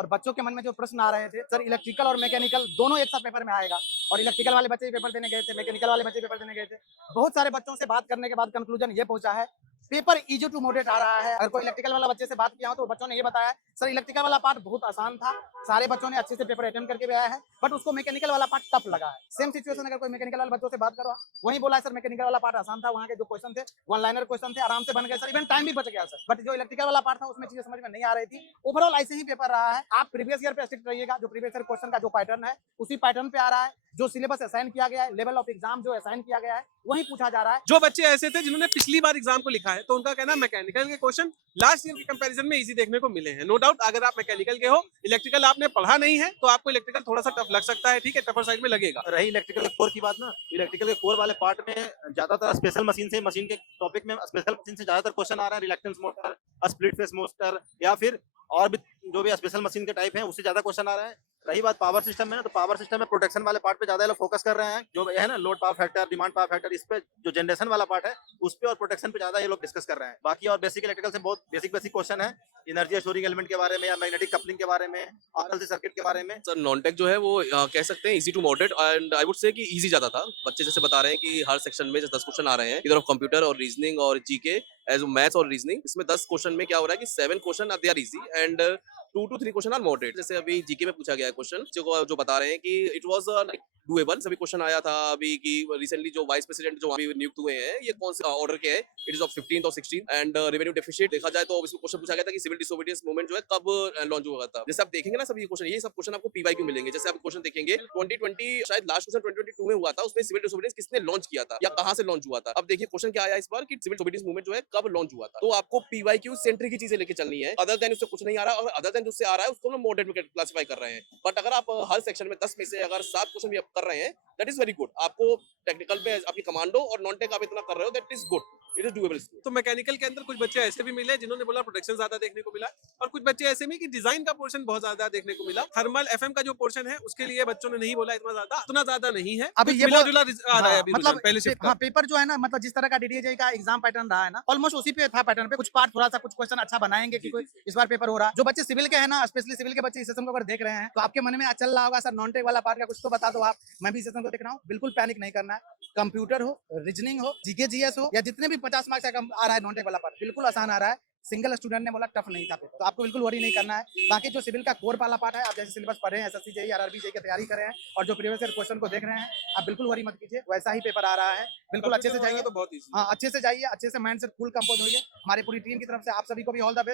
और बच्चों के मन में जो प्रश्न आ रहे थे, सर इलेक्ट्रिकल और मैकेनिकल दोनों एक साथ पेपर में आएगा, और इलेक्ट्रिकल वाले बच्चे भी पेपर देने गए थे, मैकेनिकल वाले बच्चे पेपर देने गए थे। बहुत सारे बच्चों से बात करने के बाद कंक्लूजन ये पहुंचा है, पेपर इजी टू मॉडरेट आ रहा है। अगर कोई इलेक्ट्रिकल वाला बच्चे से बात किया हो तो बच्चों ने ये बताया, सर इलेक्ट्रिकल वाला पार्ट बहुत आसान था, सारे बच्चों ने अच्छे से पेपर अटेंड करके भी आया है, बट उसको मैकेनिकल वाला पार्ट टफ लगा है। सेम सिचुएशन अगर कोई मैकेनिकल वाले बच्चों से बात करो, वही बोला है सर मैकेनिकल वाला पार्ट आसान था, वहाँ के जो क्वेश्चन थे वन लाइनर क्वेश्चन थे, आराम से बन गए सर, इवन टाइम भी बच गया सर। बट जो इलेक्ट्रिकल वाला पार्ट था उसमें चीजें समझ में नहीं आ रही थी। ओवरऑल ऐसे ही पेपर रहा है। आप प्रीवियस ईयर पे स्टिक रहिएगा, जो प्रीवियस ईयर क्वेश्चन का जो पैटर्न है उसी पैटर्न पे आ रहा है, जो सिलेबस असाइन किया गया है, लेवल ऑफ एग्जाम जो असाइन किया गया है वही पूछा जा रहा है। जो बच्चे ऐसे थे जिन्होंने पिछली बार एग्जाम को लिखा है तो उनका कहना है मैकेनिकल के क्वेश्चन लास्ट ईयर के कंपैरिजन में इजी देखने को मिले हैं। नो डाउट अगर आप मैकेनिकल के हो, इलेक्ट्रिकल आपने पढ़ा नहीं है तो आपको इलेक्ट्रिकल थोड़ा सा टफ लग सकता है, ठीक है, टफर साइड में लगेगा। रही इलेक्ट्रिकल के कोर की बात ना, इलेक्ट्रिकल के कोर वाले पार्ट में ज्यादातर स्पेशल मशीन के टॉपिक में स्पेशल मशीन से ज्यादातर क्वेश्चन आ रहा है, reluctance motor, split face motor या फिर और भी जो भी स्पेशल मशीन के टाइप हैं उससे ज्यादा क्वेश्चन आ रहा है। रही बात पावर सिस्टम में ना, तो पावर सिस्टम में प्रोटेक्शन वाले पार्ट पे ज्यादा लोग फोकस कर रहे हैं, जो है ना load power factor, demand power factor, इस पे जो जनरेशन वाला पार्ट है उस पे और प्रोटेक्शन पे ज्यादा ये लोग डिस्कस कर रहे हैं। बाकी और बेसिक इलेक्ट्रिकल से बहुत बेसिक क्वेश्चन है, एनर्जी स्टोरिंग एलिमेंट के बारे में या मैग्नेटिक कपलिंग के बारे में, आरएलसी सर्किट के बारे में। सर नॉन टेक जो है वो कह सकते हैं easy to moderate, and I would say कि इजी ज्यादा था। बच्चे जैसे बता रहे हैं कि हर सेक्शन में 10 क्वेश्चन आ रहे हैं, इधर कंप्यूटर और रीजनिंग और जीके एज मैथ्स और रीजनिंग। इसमें 10 क्वेश्चन में क्या हो रहा है कि 7 question are they are easy and 2 to 3 question are moderate. जैसे अभी जीके में पूछा गया है क्वेश्चन जो बता रहे हैं कि इट वाज लाइक डूएबल। सभी क्वेश्चन आया था अभी कि रिसेंटली जो वाइस प्रेसिडेंट जो अभी नियुक्त हुए हैं ये कौन से ऑर्डर के हैं, इट इज ऑफ 15th और 16 एंड रेवेन्यू डेफिसिट देखा जाए तो इसमें क्वेश्चन पूछा गया था कि सिविल डिसोबीडियंस मूवमेंट जो है कब लॉन्च हुआ था। जैसे आप देखेंगे ना सब ये सब क्वेश्चन आपको पीवाईक्यू मिलेंगे। जैसे आप क्वेश्चन देखेंगे 2020 शायद लास्ट क्वेश्चन 2022 में हुआ था, उसमें सिविल डिसोबीडियंस किसने लॉन्च किया था या कहां से लॉन्च हुआ था। अब देखिए क्वेश्चन क्या आया इस बार कि सिविल डिसोबीडियंस मूवमेंट जो है कब लॉन्च हुआ था। तो आपको पीवाईक्यू सेंट्री की चीजें लेके चलनी है, अदर देन उससे कुछ नहीं आ रहा, और अदर देन जो उससे आ रहा है उसको हम मॉडरेट में क्लासिफाई कर रहे हैं। बट अगर आप हर सेक्शन में 10 में से अगर 7 क्वेश्चन भी आप कर रहे हैं दैट इज वेरी गुड। आपको टेक्निकल पे आपकी कमांडो और नॉन टेक आप इतना कर रहे हो that is good, it is doable. तो मैकेनिकल के अंदर कुछ बच्चे ऐसे भी मिले जिन्होंने बोला प्रोटेक्शन ज्यादा देखने को मिला, और कुछ बच्चे ऐसे भी कि डिजाइन का पोर्शन बहुत ज्यादा देखने को मिला। थर्मल एफएम का जो पोर्शन है उसके लिए बच्चों ने नहीं बोला इतना ज्यादा नहीं है। अभी कुछ ये मिला जुला आ रहा है अभी मतलब पहले शिफ्ट हाँ पेपर जो है ना, मतलब जिस तरह का डीडीए का एग्जाम पैटर्न रहा है ना, ऑलमोस्ट उसी पे था पैटर्न पे। कुछ पार्ट थोड़ा सा कुछ क्वेश्चन अच्छा बनाएंगे कि कोई इस बार पेपर हो रहा है। जो बच्चे सिविल के हैं ना, स्पेशली सिविल के बच्चे इस सेशन को अगर देख रहे हैं तो आपके मन में चल रहा होगा सर नॉन टेक वाला पार्ट का कुछ तो बता दो आप। मैं भी सेशन को देख रहा हूँ, बिल्कुल पैनिक नहीं करना है। कंप्यूटर हो, रीजनिंग हो, जीके जीएस हो, या जितने भी 50 मार्क्स का आ रहा है नॉन टेक वाला पार्ट बिल्कुल आसान आ रहा है। सिंगल स्टूडेंट ने बोला टफ नहीं था पेपर, तो आपको बिल्कुल वरी नहीं करना है। बाकी जो सिविल का कोर वाला पार्ट है, आप जैसे सिलेबस पढ़े हैं, एसएससी जेईई आरआरबी जेईई की तैयारी कर रहे हैं और जो प्रीवियस ईयर क्वेश्चन को देख रहे हैं, आप बिल्कुल वरी मत कीजिए, वैसा ही पेपर आ रहा है। बिल्कुल अच्छे से जाइए, तो बहुत हाँ अच्छे से जाइए, अच्छे से माइंड से फुल कंपोज होइए। हमारी पूरी टीम की तरफ से आप सभी को भी ऑल द बेस्ट।